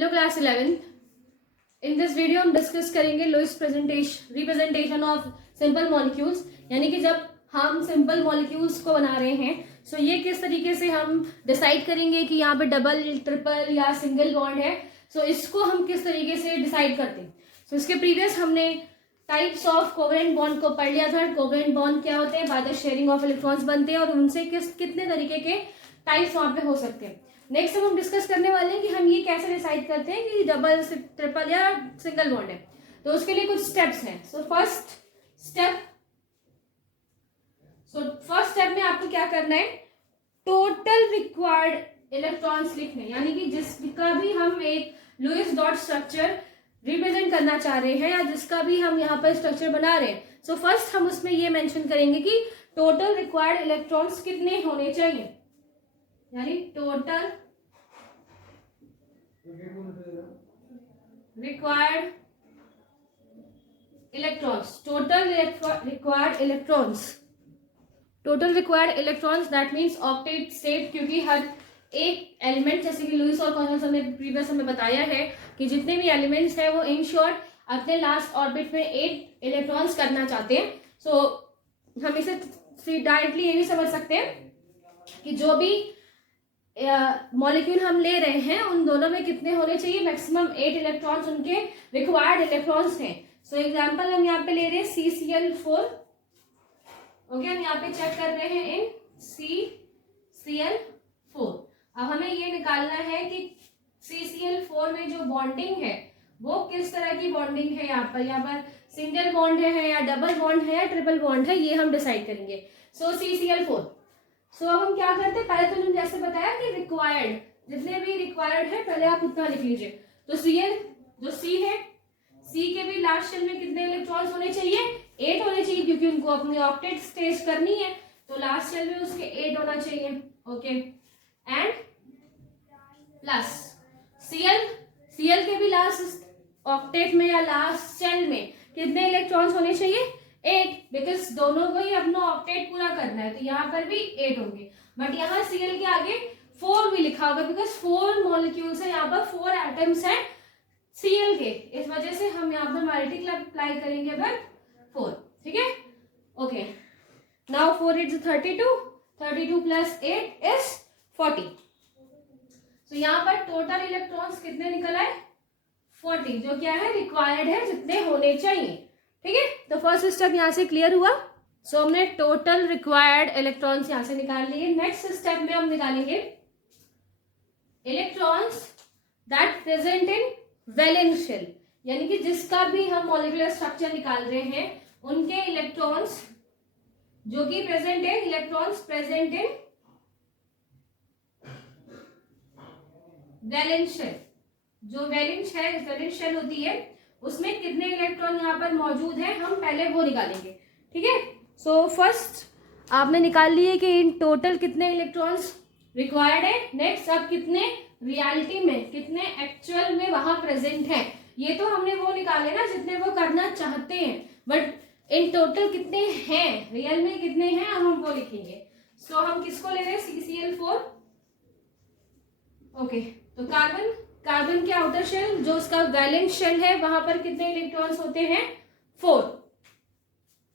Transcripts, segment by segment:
Hello class 11th। In this video हम discuss करेंगे Lewis representation of simple molecules, यानी कि जब हम सिंपल मॉलिक्यूल्स को बना रहे हैं सो ये किस तरीके से हम डिसाइड करेंगे कि यहाँ पे डबल, ट्रिपल या सिंगल बॉन्ड है। सो इसको हम किस तरीके से डिसाइड करते हैं। सो इसके प्रीवियस हमने टाइप्स ऑफ कोवेलेंट बॉन्ड को पढ़ लिया था। कोवेलेंट बॉन्ड क्या होते हैं, by the sharing of electrons बनते हैं और उनसे कितने तरीके के टाइप्स वहां पे हो सकते हैं। नेक्स्ट हम डिस्कस करने वाले हैं कि हम ये कैसे डिसाइड करते हैं कि डबल, ट्रिपल या सिंगल बॉन्ड है। तो उसके लिए कुछ स्टेप्स हैं। सो फर्स्ट स्टेप में आपको क्या करना है, टोटल रिक्वायर्ड इलेक्ट्रॉन्स लिखने, यानी कि जिसका भी हम एक लुईस डॉट स्ट्रक्चर रिप्रेजेंट करना चाह रहे हैं या जिसका भी हम यहाँ पर स्ट्रक्चर बना रहे हैं। सो फर्स्ट हम उसमें ये मेंशन करेंगे कि टोटल रिक्वायर्ड इलेक्ट्रॉन्स कितने होने चाहिए, यानी total required electrons that means octet state, क्योंकि हर एक एलिमेंट, जैसे कि लुईस और कॉर्नल्स हमने प्रीवियस हमें बताया है कि जितने भी एलिमेंट्स हैं वो इन शॉर्ट अपने लास्ट ऑर्बिट में 8 इलेक्ट्रॉन्स करना चाहते हैं। सो हम इसे डायरेक्टली ये भी समझ सकते हैं कि जो भी मॉलिक्यूल हम ले रहे हैं उन दोनों में कितने होने चाहिए, मैक्सिमम 8 इलेक्ट्रॉन्स उनके रिक्वायर्ड इलेक्ट्रॉन्स हैं। सो एग्जांपल हम यहाँ पे ले रहे हैं CCl4। ओके, हम यहाँ पे चेक कर रहे हैं इन CCl4। अब हमें ये निकालना है कि CCl4 में जो बॉन्डिंग है वो किस तरह की बॉन्डिंग है। यहाँ पर सिंगल बॉन्ड है या डबल बॉन्ड है या ट्रिपल बॉन्ड है, ये हम डिसाइड करेंगे। सो CCl4। सो अब हम क्या करते हैं, पहले तो मैंने जैसे बताया कि रिक्वायर्ड, जितने भी रिक्वायर्ड है पहले आप उतना लिख लीजिए। तो Cl जो C है, C के भी लास्ट शेल में कितने इलेक्ट्रॉन्स होने चाहिए, 8 होने चाहिए, क्योंकि उनको अपनी ऑक्टेट स्टेज करनी है तो लास्ट शेल में उसके 8 होना चाहिए। ओके, एंड प्लस Cl के भी लास्ट ऑक्टेट में या लास्ट शेल में कितने इलेक्ट्रॉन्स होने चाहिए, 8, बिकॉज दोनों को ही अपना ऑक्टेट पूरा करना है तो यहाँ पर भी 8 होंगे। बट यहाँ Cl के आगे 4 भी लिखा होगा बिकॉज 4 मॉलिक्यूल्स है, यहाँ पर 4 एटम्स हैं Cl के, इस वजह से हम यहाँ पर मल्टीप्लाई अप्लाई करेंगे बट 4। ठीक है, ओके। Now 4 8 32 plus 8 is 40। तो यहाँ पर टोटल इलेक्ट्रॉन्स कितने निकल आए, 40, जो क्या है रिक्वायर्ड है, जितने होने चाहिए। ठीक है, तो फर्स्ट स्टेप यहाँ से क्लियर हुआ। सो हमने टोटल रिक्वायर्ड इलेक्ट्रॉन्स यहाँ से निकाल लिए। नेक्स्ट स्टेप में हम निकालेंगे electrons that present in valence shell, यानी कि जिसका भी हम मॉलिक्यूलर स्ट्रक्चर निकाल रहे हैं उनके इलेक्ट्रॉन्स जो कि प्रेजेंट है, electrons present in valence shell. जो वैलेंस शेल होती है उसमें कितने इलेक्ट्रॉन यहाँ पर मौजूद हैं, हम पहले वो निकालेंगे। ठीक है, सो फर्स्ट आपने निकाल लिए कि इन टोटल कितने इलेक्ट्रॉन्स रिक्वायर्ड है। नेक्स्ट अब कितने रियलिटी में, कितने एक्चुअल में वहां प्रेजेंट हैं, ये तो हमने वो निकाले ना जितने वो करना चाहते हैं, बट इन टोटल कितने हैं, रियल में कितने हैं, अब हम वो लिखेंगे। सो हम किसको ले रहे हैं, CCl4। ओके, तो कार्बन के आउटर शेल, जो उसका वैलेंस शेल है, वहां पर कितने इलेक्ट्रॉन्स होते हैं, 4।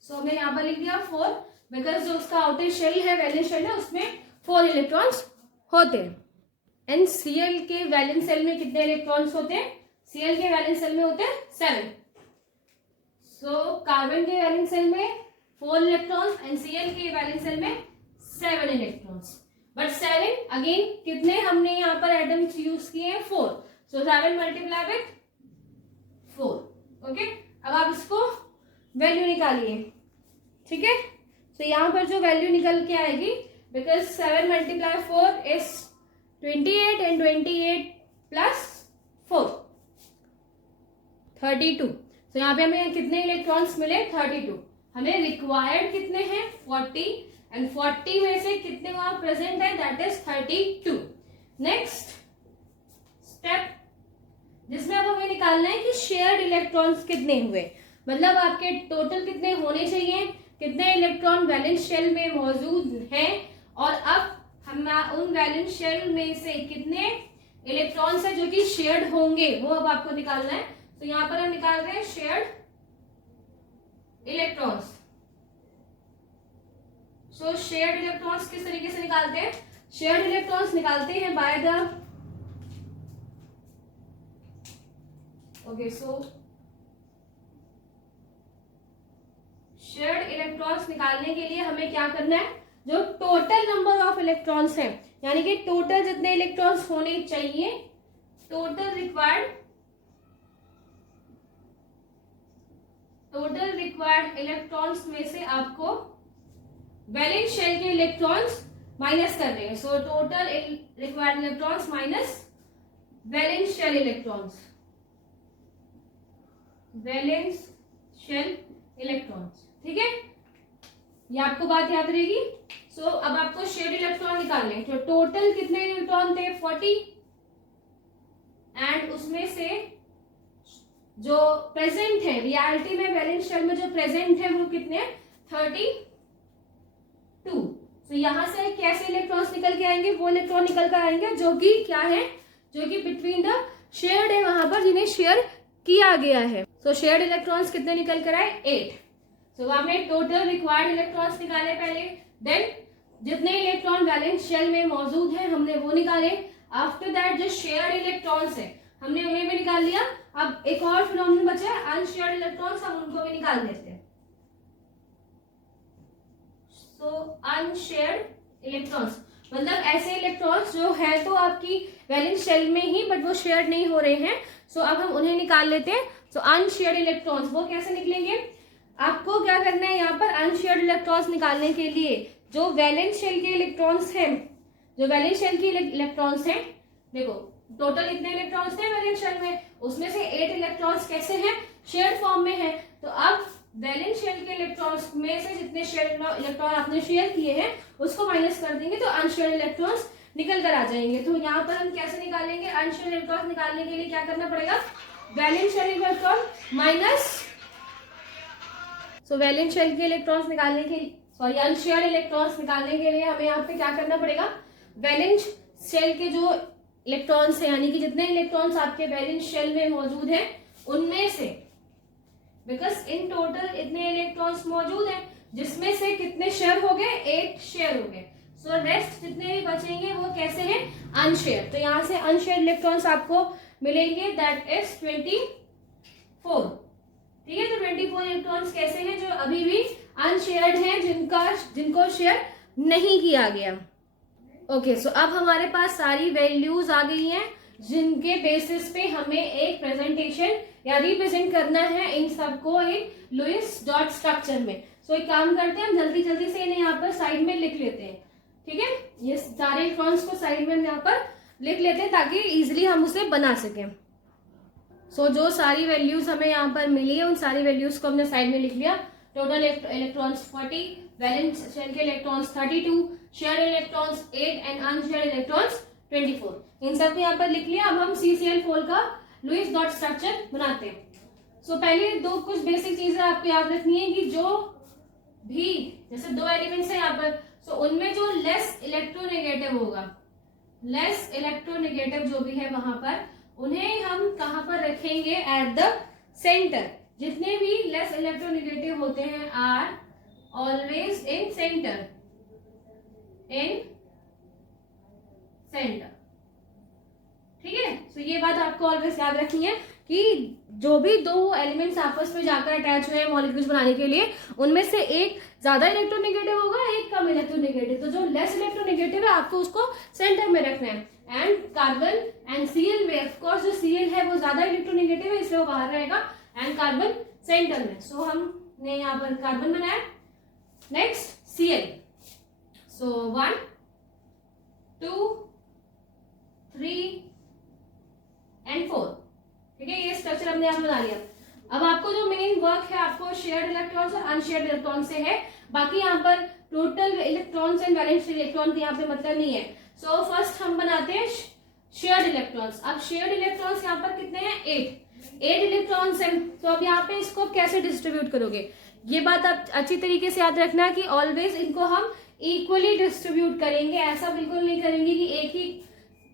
सो हमने यहाँ पर लिख दिया 4 बिकॉज जो उसका आउटर शेल है, वैलेंस शेल है, उसमें 4 इलेक्ट्रॉन्स होते हैं। एंड Cl के वैलेंस शेल में कितने इलेक्ट्रॉन्स होते हैं, Cl के वैलेंस शेल में होते हैं 7। सो कार्बन के वैलेंस शेल में 4 इलेक्ट्रॉन्स एंड Cl के वैलेंस शेल में 7 इलेक्ट्रॉन्स। बट 7 अगेन कितने हमने यहाँ पर एटम्स यूज किए हैं, 4। सो 7 मल्टीप्लाई विथ 4। ओके, अब आप इसको वैल्यू निकालिए। ठीक है, सो यहाँ पर जो वैल्यू निकल के आएगी, because 7 multiply 4 is 28 and 28 plus 4 32। सो यहाँ पे हमें कितने इलेक्ट्रॉन्स मिले, 32। हमें रिक्वायर्ड कितने हैं, 40, एंड 40 में से कितने वहां प्रेजेंट है, दैट इज 32। नेक्स्ट स्टेप जिसमें अब हमें निकालना है कि शेयर्ड इलेक्ट्रॉन्स कितने हुए, मतलब आपके टोटल कितने होने चाहिए, कितने इलेक्ट्रॉन वैलेंस शेल में मौजूद हैं, और अब हम उन वैलेंस शेल में से कितने इलेक्ट्रॉन्स है जो कि शेयर्ड होंगे, वो अब आपको निकालना है। तो यहां पर हम निकाल रहे हैं शेयर्ड इलेक्ट्रॉन्स। सो शेयर्ड इलेक्ट्रॉन्स किस तरीके से निकालते हैं? शेयर्ड इलेक्ट्रॉन्स निकालते हैं बाय द शेयर्ड इलेक्ट्रॉन्स निकालने के लिए हमें क्या करना है? जो टोटल नंबर ऑफ इलेक्ट्रॉन्स है, यानी कि टोटल जितने इलेक्ट्रॉन्स होने चाहिए, टोटल रिक्वायर्ड इलेक्ट्रॉन्स में से आपको वैलेंस शेल के इलेक्ट्रॉन्स माइनस कर रहे हैं। So total required electrons minus valence shell electrons, valence shell electrons. ठीक है, ये आपको बात याद रहेगी। सो अब आपको शेयर्ड इलेक्ट्रॉन निकालने, तो टोटल कितने इलेक्ट्रॉन थे? 40, एंड उसमें से जो प्रेजेंट है रियलिटी में वैलेंस शेल में जो प्रेजेंट है वो कितने हैं? 32। तो यहां से कैसे इलेक्ट्रॉन्स निकल के आएंगे? वो इलेक्ट्रॉन निकल कर आएंगे जो कि क्या है, जो कि बिटवीन द शेयर्ड है, वहां पर जिन्हें शेयर किया गया है। सो शेयर्ड इलेक्ट्रॉन्स कितने निकल कर आए? 8। सो आपने टोटल रिक्वायर्ड इलेक्ट्रॉन्स निकाले पहले, देन जितने इलेक्ट्रॉन वैलेंस शेल में मौजूद हैं हमने वो निकाले। आफ्टर दैट जो शेयर्ड इलेक्ट्रॉन्स है हमने उन्हें भी निकाल लिया। अब एक और फिनोमेनन बचा है अनशेयर्ड इलेक्ट्रॉन्स, हम उनको भी निकाल देते हैं। सो अनशेयर्ड इलेक्ट्रॉन्स मतलब ऐसे इलेक्ट्रॉन्स जो है तो आपकी वैलेंस शेल में ही बट वो शेयर्ड नहीं हो रहे हैं। सो अब हम उन्हें निकाल लेते हैं। सो अनशेयर्ड इलेक्ट्रॉन्स वो कैसे निकलेंगे? आपको क्या करना है, यहाँ पर अनशेयर्ड इलेक्ट्रॉन्स निकालने के लिए जो वैलेंस शेल के इलेक्ट्रॉन्स हैं, जो वैलेंस शेल के इलेक्ट्रॉन्स हैं, देखो टोटल इतने इलेक्ट्रॉन्स थे वैलेंस शेल में, उसमें से 8 इलेक्ट्रॉन्स कैसे हैं? शेयर्ड फॉर्म में है। तो अब वैलेंस शेल के इलेक्ट्रॉन्स में से जितने शेयर्ड इलेक्ट्रॉन आपने शेयर किए हैं उसको माइनस कर देंगे तो अनशेयर्ड इलेक्ट्रॉन्स निकल कर आ जाएंगे। तो यहाँ पर हम कैसे निकालेंगे? अनशेयर्ड इलेक्ट्रॉन निकालने के लिए क्या करना पड़ेगा? वैलेंस शेल इलेक्ट्रॉन माइनस, सो वैलेंस शेल के इलेक्ट्रॉन्स निकालने के लिए, सॉरी अनशेयर्ड इलेक्ट्रॉन्स निकालने के लिए हमें यहाँ पे क्या करना पड़ेगा? वैलेंस शेल के जो इलेक्ट्रॉन्स है, यानी कि जितने इलेक्ट्रॉन्स आपके वैलेंस शेल में मौजूद हैं उनमें से, बिकॉज इन टोटल इतने इलेक्ट्रॉन्स मौजूद हैं जिसमें से कितने शेयर हो गए? 8 शेयर हो गए। सो रेस्ट जितने भी बचेंगे वो कैसे हैं? अनशेयर। तो यहाँ से अनशेयर इलेक्ट्रॉन्स आपको मिलेंगे, दैट इज 24। ठीक है, तो 24 इलेक्ट्रॉन्स कैसे हैं? जो अभी भी अनशेयर्ड हैं, जिनको शेयर नहीं किया गया। ओके, सो अब हमारे पास सारी वैल्यूज आ गई हैं जिनके बेसिस पे हमें एक प्रेजेंटेशन या रिप्रेजेंट करना है इन सबको एक लुईस डॉट स्ट्रक्चर में। सो एक काम करते हैं, हम जल्दी जल्दी से इन्हें यहाँ पर साइड में लिख लेते हैं। ठीक है, ये सारे इलेक्ट्रॉन्स को साइड में यहाँ पर लिख लेते हैं ताकि इजिली हम उसे बना सकें। सो जो सारी वैल्यूज हमें यहाँ पर मिली है उन सारी वैल्यूज को हमने साइड में लिख लिया। टोटल इलेक्ट्रॉन्स 40, वैलेंस शेल के electrons 32, share electrons 8 and unshared electrons 24। इन सब को यहाँ पर लिख लिया। अब हम CCl4 का लुईस डॉट स्ट्रक्चर बनाते हैं। सो पहले कुछ बेसिक चीजें आपको याद रखनी है कि जो भी जैसे 2 एलिमेंट्स है यहाँ पर, सो उनमें जो लेस इलेक्ट्रोनेगेटिव होगा, लेस इलेक्ट्रोनेगेटिव जो भी है वहां पर, उन्हें हम कहां पर रखेंगे? At the centre. जितने भी लेस इलेक्ट्रोनेगेटिव होते हैं आर ऑलवेज इन सेंटर, ठीक है। तो ये बात आपको ऑलवेज याद रखनी है कि जो भी 2 एलिमेंट्स आपस में जाकर अटैच हुए हैं मॉलिक्यूल्स बनाने के लिए, उनमें से एक ज्यादा इलेक्ट्रोनेगेटिव होगा, एक कम इलेक्ट्रोनेगेटिव। तो जो लेस इलेक्ट्रोनेगेटिव है आपको उसको सेंटर में रखना है। एंड कार्बन एंड Cl में ऑफ कोर्स जो Cl है वो ज्यादा इलेक्ट्रोनेगेटिव है इसलिए वो बाहर रहेगा, एंड कार्बन सेंटर में। सो हमने यहाँ पर कार्बन बनाया। Next Cl। So 1 2 3 and 4। ठीक है, ये स्ट्रक्चर हमने यहाँ बना लिया। अब आपको जो मेन वर्क है आपको शेयर्ड इलेक्ट्रॉन्स और अनशेयर्ड इलेक्ट्रॉन से है। बाकी यहाँ पर total electrons and valence electron की यहाँ पे मतलब नहीं है। सो फर्स्ट हम बनाते हैं शेयर्ड इलेक्ट्रॉन्स। अब शेयर्ड इलेक्ट्रॉन्स यहाँ पर कितने हैं? 8 इलेक्ट्रॉन्स हैं। तो अब यहाँ पे इसको कैसे डिस्ट्रीब्यूट करोगे? ये बात आप अच्छी तरीके से याद रखना कि ऑलवेज इनको हम इक्वली डिस्ट्रीब्यूट करेंगे। ऐसा बिल्कुल नहीं करेंगे कि एक ही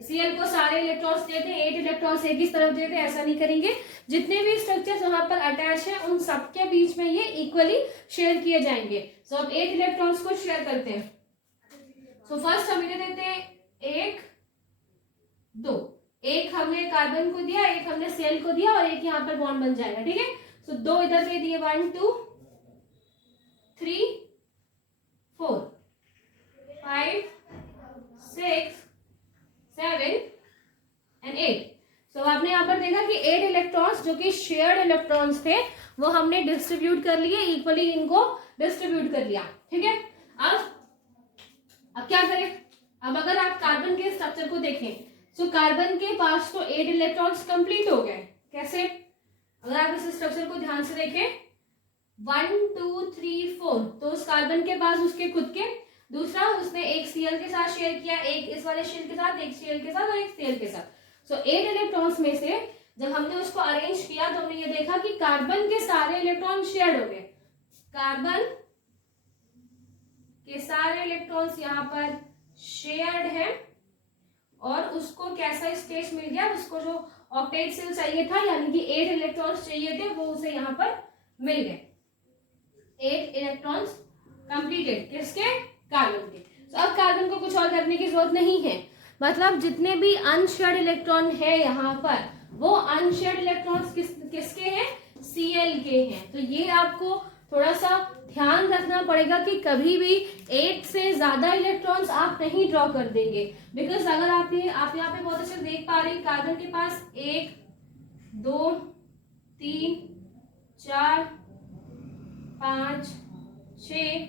Cl को सारे इलेक्ट्रॉन्स देते हैं, 8 इलेक्ट्रॉन्स एक ही तरफ देते हैं, ऐसा नहीं करेंगे। जितने भी स्ट्रक्चर्स वहां पर अटैच हैं उन सबके बीच में ये इक्वली शेयर किए जाएंगे। सो अब 8 इलेक्ट्रॉन्स को शेयर करते हैं। सो फर्स्ट हम इन्हें देते हैं 1 2, एक हमने कार्बन को दिया, एक हमने Cl को दिया और एक यहाँ पर बॉन्ड बन जाएगा, ठीक है। सो 2 इधर पे दिए, 1 2 3 4 5 6 7 एंड 8। सो आपने यहाँ पर देखा कि 8 इलेक्ट्रॉन्स जो कि शेयर्ड इलेक्ट्रॉन्स थे वो हमने डिस्ट्रीब्यूट कर लिए, इक्वली इनको डिस्ट्रीब्यूट कर लिया, ठीक है। अब क्या करें, अब अगर आप कार्बन के स्ट्रक्चर को देखें, सो कार्बन के पास तो 8 इलेक्ट्रॉन्स कंप्लीट हो गए। कैसे, अगर आप इस स्ट्रक्चर को ध्यान से देखें, 1 2 3 4, तो उस कार्बन के पास उसके खुद के, दूसरा उसने एक Cl के साथ शेयर किया, एक इस वाले शेल के साथ, एक Cl के साथ और एक Cl के साथ। सो 8 इलेक्ट्रॉन्स में से जब हमने उसको अरेंज किया तो हमने ये देखा कि कार्बन के सारे इलेक्ट्रॉन शेयर्ड हो गए। कार्बन के सारे इलेक्ट्रॉन्स यहाँ पर शेयर्ड है और उसको कैसा स्टेज मिल गया, उसको जो ऑक्टेट शेल चाहिए था यानी कि 8 इलेक्ट्रॉन्स चाहिए थे वो उसे यहाँ पर मिल गए। 8 इलेक्ट्रॉन्स कंप्लीटेड, किसके, कार्बन के। तो अब कार्बन को कुछ और करने की जरूरत नहीं है, मतलब जितने भी अनशेयर्ड इलेक्ट्रॉन है यहाँ पर वो अनशेयर्ड इलेक्ट्रॉन्स किसके हैं, Cl के हैं। तो ये आपको थोड़ा सा ध्यान रखना पड़ेगा कि कभी भी 8 से ज्यादा इलेक्ट्रॉन्स आप नहीं ड्रॉ कर देंगे, बिकॉज अगर आप यहाँ पे बहुत अच्छे देख पा रहे हैं कार्बन के पास 1 2 3 4 5 6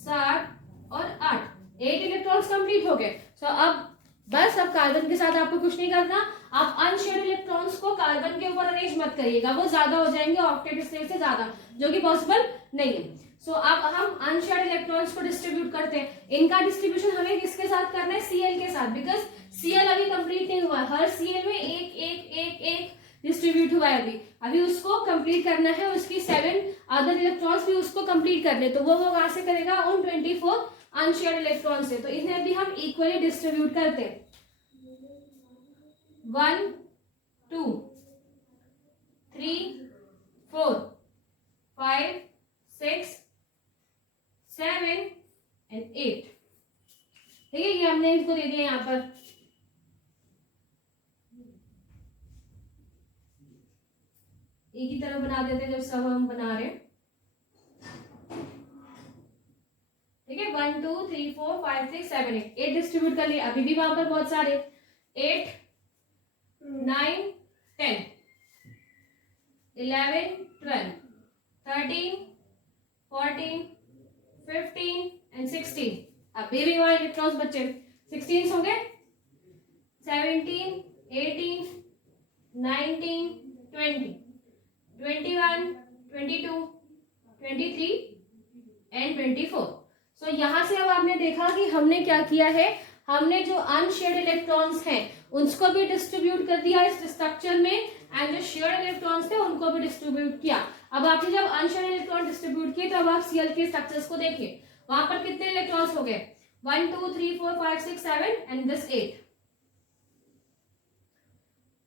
7 और 8, 8 इलेक्ट्रॉन्स कंप्लीट हो गए। सो अब बस अब कार्बन के साथ आपको कुछ नहीं करना, आप अनशेयर्ड इलेक्ट्रॉन्स को कार्बन के ऊपर अरेंज मत करिएगा, वो ज्यादा हो जाएंगे ऑक्टेट स्टेट से ज्यादा, जो कि पॉसिबल नहीं है। सो अब हम अनशेयर्ड इलेक्ट्रॉन्स को डिस्ट्रीब्यूट करते हैं। इनका डिस्ट्रीब्यूशन हमें किसके साथ करना है, Cl के साथ, बिकॉज Cl अभी कंप्लीट नहीं हुआ, हर Cl में एक एक एक एक डिस्ट्रीब्यूट हुआ है अभी उसको कंप्लीट करना है, उसकी 7 अदर इलेक्ट्रॉन्स भी उसको कंप्लीट करने, तो वो कहां से करेगा, उन 24 अनशेयर्ड इलेक्ट्रॉन से। तो इन्हें भी हम इक्वली डिस्ट्रीब्यूट करते हैं, 1 2 3 4 5 6 7 एंड 8, ठीक है। ये हमने इसको दे दिया यहाँ पर। एक ही तरह बना देते हैं जब सब हम बना रहे हैं, ठीक है। 1 2 3 4 5 6 7 8 डिस्ट्रीब्यूट कर लिए। अभी भी वहां पर बहुत सारे 8 9 10 11 12 13 14 15 एंड 16। अभी भी वहां इलेक्ट्रॉन्स बचे, 16 हो गए, 17 18 19 20 21 22 23 एंड 24। सो यहाँ से अब आपने देखा कि हमने क्या किया है, हमने जो अनशेयर्ड इलेक्ट्रॉन्स हैं उसको भी डिस्ट्रीब्यूट कर दिया इस स्ट्रक्चर में, एंड जो शेयर्ड इलेक्ट्रॉन्स थे उनको भी डिस्ट्रीब्यूट किया। अब आपने जब अनशेयर्ड इलेक्ट्रॉन डिस्ट्रीब्यूट किए तो अब आप Cl के स्ट्रक्चर्स को देखिए, वहां पर कितने इलेक्ट्रॉन्स हो गए, 1 2 3 4 5 6 7 एंड दिस 8,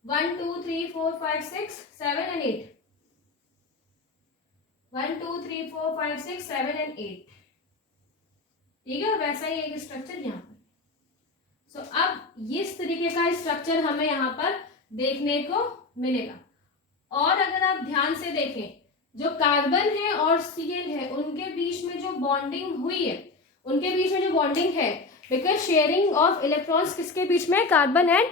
1 2 3 4 5 6 7 एंड 8, 1 2 3 4 5 6 7 एंड 8, ठीक है। वैसा ही एक स्ट्रक्चर यहाँ पर। सो अब इस तरीके का स्ट्रक्चर हमें यहाँ पर देखने को मिलेगा। और अगर आप ध्यान से देखें, जो कार्बन है और Cl है उनके बीच में जो बॉन्डिंग हुई है, उनके बीच में जो बॉन्डिंग है, बिकॉज शेयरिंग ऑफ इलेक्ट्रॉन्स किसके बीच में, कार्बन एंड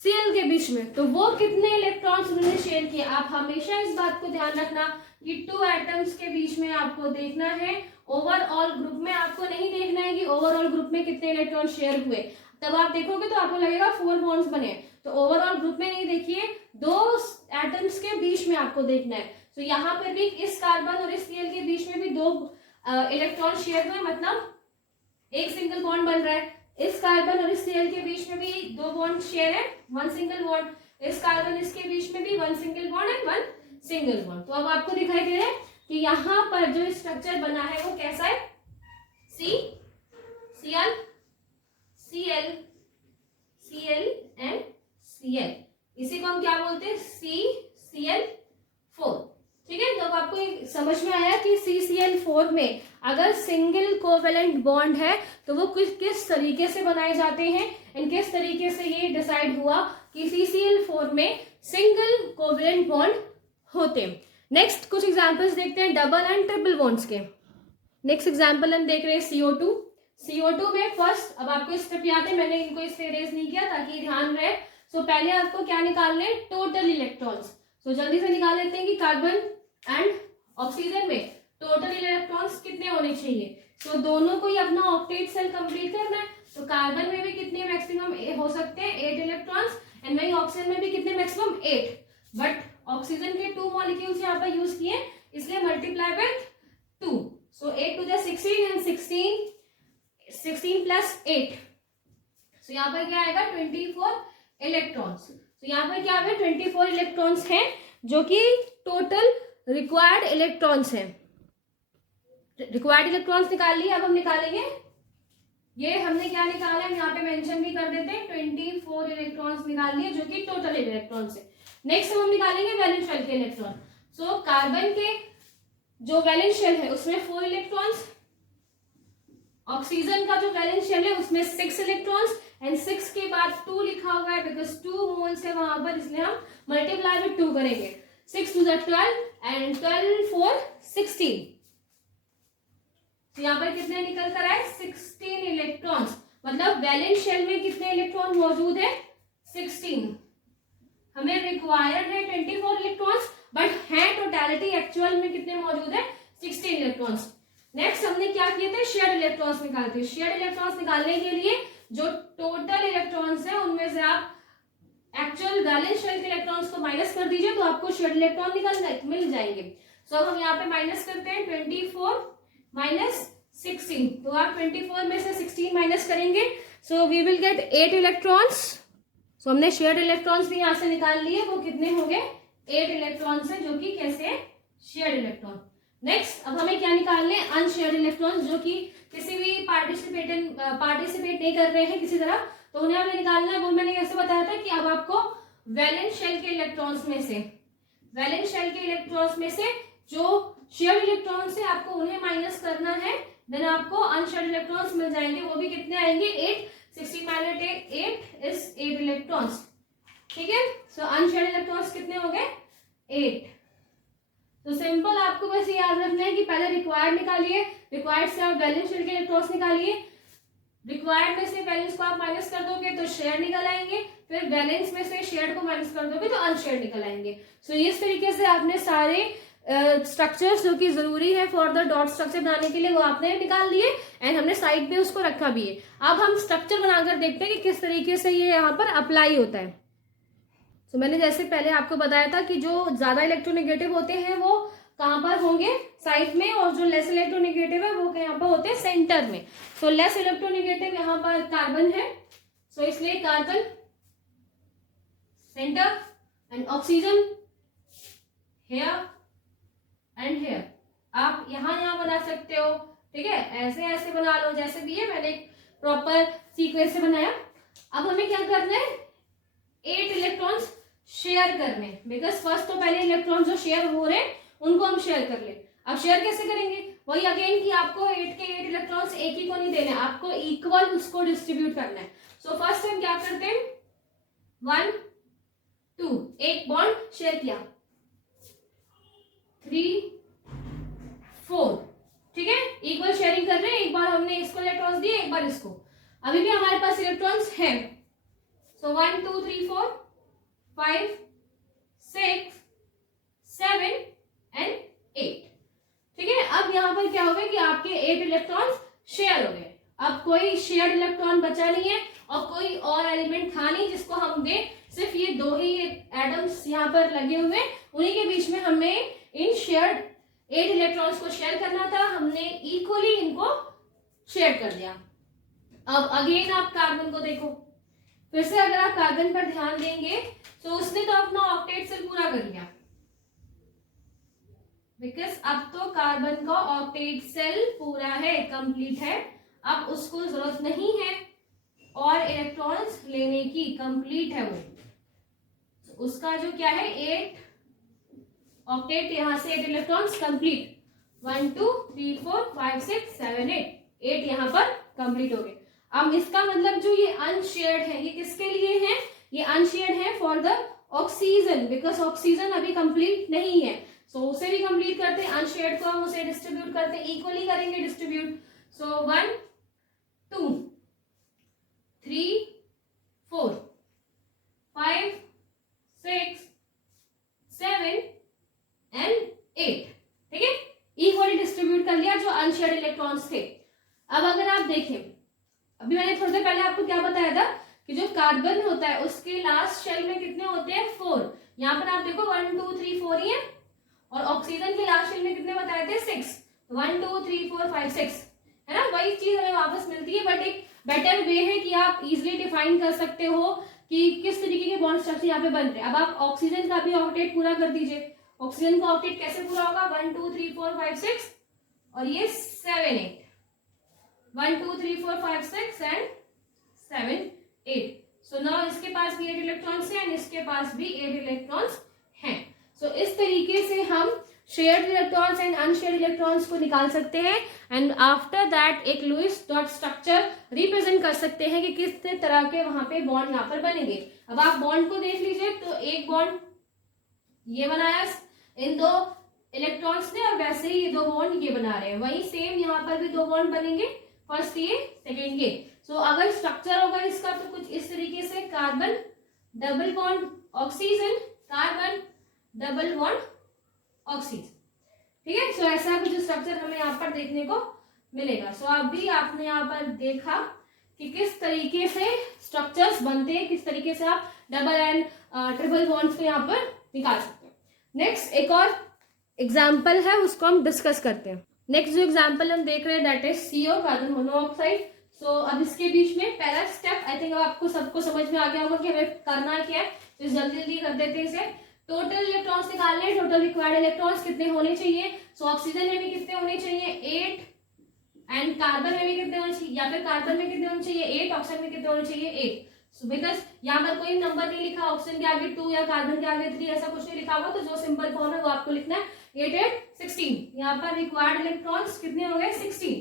Cl के बीच में, तो वो कितने इलेक्ट्रॉन्स उन्होंने शेयर किए। आप हमेशा इस बात को ध्यान रखना कि 2 एटम्स के बीच में आपको देखना है, ओवरऑल ग्रुप में आपको नहीं देखना है कि ओवरऑल ग्रुप में कितने इलेक्ट्रॉन शेयर हुए। तब आप देखोगे तो आपको लगेगा 4 बॉन्ड्स बने, तो ओवरऑल ग्रुप में नहीं देखिए, 2 एटम्स के बीच में आपको देखना है। तो यहाँ पर भी इस कार्बन और इस Cl के बीच में भी 2 इलेक्ट्रॉन शेयर हुए, मतलब एक सिंगल बॉन्ड बन रहा है। इस कार्बन और इस Cl के बीच में भी 2 बॉन्ड शेयर है, 1 सिंगल बॉन्ड। इस कार्बन इसके बीच में भी 1 single bond and 1 single bond. तो अब आपको दिखाई दे रहा है कि यहाँ पर जो स्ट्रक्चर बना है वो कैसा है, Cl Cl Cl Cl and Cl, इसी को हम क्या बोलते हैं, CCl4। ठीक है, जब आपको समझ में आया कि CCl4 में अगर सिंगल कोवेलेंट बॉन्ड है तो वो किस तरीके से बनाए जाते हैं, एंड किस तरीके से ये डिसाइड हुआ कि CCl4 में सिंगल कोवेलेंट बॉन्ड होते हैं। नेक्स्ट कुछ एग्जांपल्स देखते हैं डबल एंड ट्रिपल बॉन्ड्स के। नेक्स्ट एग्जांपल हम देख रहे हैं CO2 में फर्स्ट, अब आपको स्टेप याद है, मैंने इनको इससे इरेज नहीं किया ताकि ध्यान रहे। सो पहले आपको क्या निकालने हैं, टोटल इलेक्ट्रॉन्स। सो जल्दी से निकाल लेते हैं कि कार्बन एंड ऑक्सीजन में टोटल इलेक्ट्रॉन्स कितने होने चाहिए। सो दोनों को ही अपना ऑक्टेट सेल कंप्लीट करना है। तो कार्बन में भी कितने मैक्सिमम हो सकते हैं, 8 इलेक्ट्रॉन्स, एंड वही ऑक्सीजन में भी कितने मैक्सिमम 8। बट ऑक्सीजन के 2 मॉलिक्यूल्स यहाँ पर यूज किए, इसलिए multiply with 2। So 8 to the 16 and 16 plus 8, सो यहाँ पर क्या आएगा 24 इलेक्ट्रॉन्स। तो यहाँ पर क्या है 24 इलेक्ट्रॉन्स हैं जो कि टोटल रिक्वायर्ड इलेक्ट्रॉन्स हैं। रिक्वायर्ड इलेक्ट्रॉन्स निकाल लिए, अब हम निकालेंगे, ये हमने क्या निकाला है यहाँ पे मेंशन भी कर देते हैं, 24 इलेक्ट्रॉन्स निकाल लिए जो कि टोटल इलेक्ट्रॉन्स है। नेक्स्ट हम निकालेंगे वैलेंस शेल के इलेक्ट्रॉन। सो कार्बन के जो वैलेंस शेल है उसमें 4 इलेक्ट्रॉन्स, ऑक्सीजन का जो वैलेंस शेल है उसमें 6 इलेक्ट्रॉन्स, एंड 6 के बाद 2 लिखा हुआ है बिकॉज 2 मोल्स है वहां पर, इसलिए हम मल्टीप्लाई विथ 2 करेंगे। 6 to the 12 एंड 12 4 16। तो यहाँ पर कितने निकल कर आए, 16 इलेक्ट्रॉन्स। मतलब वैलेंस शेल में कितने इलेक्ट्रॉन मौजूद है, 16। हमें रिक्वायर्ड है 24 इलेक्ट्रॉन्स, बट है टोटलिटी एक्चुअल में कितने मौजूद है, 16 इलेक्ट्रॉन्स। नेक्स्ट हमने क्या किए थे, शेयर्ड इलेक्ट्रॉन्स निकालते हैं। शेयर्ड इलेक्ट्रॉन्स निकालने के लिए जो टोटल इलेक्ट्रॉन्स है उनमें से आप एक्चुअल वैलेंस शेल के इलेक्ट्रॉन्स को माइनस कर दीजिए तो आपको शेयर्ड इलेक्ट्रॉन मिल जाएंगे। सो अब हम यहाँ पे माइनस करते हैं, 24 माइनस 16, तो आप 24 में से 16 माइनस करेंगे, so we will get 8 electrons. So हमने शेयर्ड इलेक्ट्रॉन्स भी यहाँ से निकाल लिए, वो कितने हो गए, 8 इलेक्ट्रॉन्स है जो कि कैसे शेयर्ड इलेक्ट्रॉन। नेक्स्ट अब हमें क्या निकालने हैं, अनशेयर्ड इलेक्ट्रॉन्स जो कि किसी भी पार्टिसिपेट नहीं कर रहे हैं किसी तरह, तो उन्हें हमें निकालना है। वो मैंने कैसे बताया था कि अब आपको वैलेंस शेल के इलेक्ट्रॉन्स में से जो शेयर्ड इलेक्ट्रॉन्स है आपको उन्हें माइनस करना है, देन आपको अनशेयर्ड इलेक्ट्रॉन्स मिल जाएंगे। वो भी कितने आएंगे, 8। 16 माइनस 8 इज 8 इलेक्ट्रॉन्स। ठीक है, सो अनशेयर्ड इलेक्ट्रॉन्स कितने हो गए, 8। तो सिंपल आपको बस याद रखना है कि पहले रिक्वायर्ड निकालिए, रिक्वायर्ड से आप वैलेंस शेल के इलेक्ट्रॉन्स निकालिए, रिक्वायर्ड में से वैलेंस को आप माइनस कर दोगे तो शेयर निकल आएंगे, फिर वैलेंस में से शेयर को माइनस कर दोगे तो अनशेयर निकल आएंगे। सो इस तरीके से आपने सारे स्ट्रक्चर्स जो कि जरूरी है फॉर द डॉट स्ट्रक्चर बनाने के लिए वो आपने निकाल लिए, एंड हमने साइड पे उसको रखा भी है। अब हम स्ट्रक्चर बनाकर देखते हैं कि किस तरीके से ये यहाँ पर अप्लाई होता है। तो मैंने जैसे पहले आपको बताया था कि जो ज्यादा इलेक्ट्रोनेगेटिव होते हैं वो कहाँ पर होंगे, साइड में, और जो लेस इलेक्ट्रोनेगेटिव है वो यहाँ पर होते हैं सेंटर में। सो लेस इलेक्ट्रोनेगेटिव यहाँ पर कार्बन है, सो इसलिए carbon centre, and oxygen here and here. आप यहाँ बना सकते हो, ठीक है, ऐसे ऐसे बना लो जैसे भी है, मैंने एक प्रॉपर सीक्वेंस से बनाया। अब हमें क्या करना है, 8 इलेक्ट्रॉन्स शेयर करने, बिकॉज फर्स्ट तो पहले इलेक्ट्रॉन जो शेयर हो रहे हैं उनको हम शेयर कर ले। अब शेयर कैसे करेंगे, वही अगेन कि आपको 8 के 8 इलेक्ट्रॉन्स एक ही को नहीं देने, आपको इक्वल उसको डिस्ट्रीब्यूट करना है। सो फर्स्ट हम क्या करते हैं, 1 2 एक बॉन्ड शेयर किया, 3 4, ठीक है, इक्वल शेयरिंग कर रहे हैं। एक बार हमने इसको इलेक्ट्रॉन्स दिए, एक बार इसको, अभी भी हमारे पास इलेक्ट्रॉन्स है। सो 1 2 3 4 5 6 7 एंड 8, ठीक है। अब यहाँ पर क्या हो गया कि आपके 8 इलेक्ट्रॉन्स शेयर हो गए। अब कोई शेयर्ड इलेक्ट्रॉन बचा नहीं है और कोई और एलिमेंट था नहीं जिसको हम दें, सिर्फ ये 2 ही एटम्स यहाँ पर लगे हुए, उन्हीं के बीच में हमें इन शेयर्ड 8 इलेक्ट्रॉन्स को शेयर करना था, हमने इक्वली इनको शेयर कर दिया। अब अगेन आप कार्बन को देखो, फिर से अगर आप कार्बन पर ध्यान देंगे तो उसने तो अपना ऑक्टेट सेल पूरा कर लिया, बिकॉज अब तो कार्बन का ऑक्टेट सेल पूरा है, कंप्लीट है, अब उसको जरूरत नहीं है और इलेक्ट्रॉन्स लेने की, कंप्लीट है वो, उसका जो क्या है 8 ऑक्टेट, यहाँ से 8 इलेक्ट्रॉन्स कंप्लीट, 1 2 3 4 5 6 7 8 यहाँ पर कंप्लीट हो गए। अब इसका मतलब जो ये अनशेयर्ड है ये किसके लिए है, ये अनशेयर्ड है for the oxygen, because oxygen अभी कंप्लीट नहीं है, सो उसे भी कंप्लीट करते हैं, अनशेयर्ड को हम उसे डिस्ट्रीब्यूट करते हैं, इक्वली करेंगे डिस्ट्रीब्यूट, सो 1 2 3 4 5 6 7 एंड 8, ठीक है, इक्वली डिस्ट्रीब्यूट कर लिया जो अनशेयर्ड इलेक्ट्रॉन्स थे। अब अगर आप देखें, अभी मैंने थोड़ी देर पहले आपको क्या बताया था कि जो कार्बन होता है उसके लास्ट शेल में कितने होते हैं 4, यहाँ पर आप देखो 1 2 3 4 ही है, और ऑक्सीजन के लास्ट शेल में कितने बताए थे 6, 1 2 3 4 5 6, है ना, वही चीज हमें वापस मिलती है, बट एक बेटर वे है कि आप इजिली डिफाइन कर सकते हो कि किस तरीके के बॉन्ड स्ट्रक्चर यहाँ पे बन रहे हैं। अब आप ऑक्सीजन का भी ऑक्टेट पूरा कर दीजिए, ऑक्सीजन का ऑक्टेट कैसे पूरा होगा 1 2 3 4 5 6 और ये 7 8, 1 2 3 4 5 6 एंड 7 8, सो नाउ इसके पास भी 8 इलेक्ट्रॉन्स हैं एंड इसके पास भी 8 इलेक्ट्रॉन्स हैं। सो इस तरीके से हम shared electrons and unshared electrons को निकाल सकते हैं एंड आफ्टर दैट एक लुईस डॉट स्ट्रक्चर रिप्रेजेंट कर सकते हैं कि किस तरह के वहां पे बॉन्ड यहाँ पर बनेंगे। अब आप बॉन्ड को देख लीजिए, तो एक बॉन्ड ये बनाया इन दो इलेक्ट्रॉन्स ने और वैसे ही ये दो बॉन्ड ये बना रहे हैं, वही सेम यहाँ पर भी दो बॉन्ड बनेंगे, फर्स्ट ये सेकेंड ये। सो अगर स्ट्रक्चर होगा इसका तो कुछ इस तरीके से, carbon double bond oxygen, carbon double bond oxygen, ठीक है। सो ऐसा कुछ स्ट्रक्चर हमें यहाँ पर देखने को मिलेगा। सो अभी आपने यहाँ पर देखा कि किस तरीके से स्ट्रक्चर्स बनते हैं, किस तरीके से आप डबल एंड ट्रिपल बॉन्ड्स को यहाँ पर निकाल सकते हैं। नेक्स्ट एक और एग्जाम्पल है, उसको हम डिस्कस करते हैं। नेक्स्ट जो एग्जाम्पल हम देख रहे हैं that is CO, carbon monoxide. So अब इसके बीच में पहला स्टेप आई थिंक अब आपको सबको समझ में आ गया होगा कि हमें करना क्या है, तो जल्दी जल्दी कर देते हैं इसे। टोटल इलेक्ट्रॉन्स निकालने, टोटल रिक्वायर्ड इलेक्ट्रॉन्स कितने होने चाहिए, सो ऑक्सीजन में भी कितने होने चाहिए 8 एंड कार्बन में भी कितने होने चाहिए, या फिर कार्बन में कितने होने चाहिए 8, ऑक्सीजन में कितने होने चाहिए 8। सो बिकॉज यहाँ पर कोई नंबर नहीं लिखा, ऑक्सीजन के आगे 2 या कार्बन के आगे 3 ऐसा कुछ नहीं लिखा हुआ, तो जो सिंपल फॉर्म है वो आपको लिखना है 8 8 16। यहाँ पर रिक्वायर्ड इलेक्ट्रॉन्स कितने हो गए 16,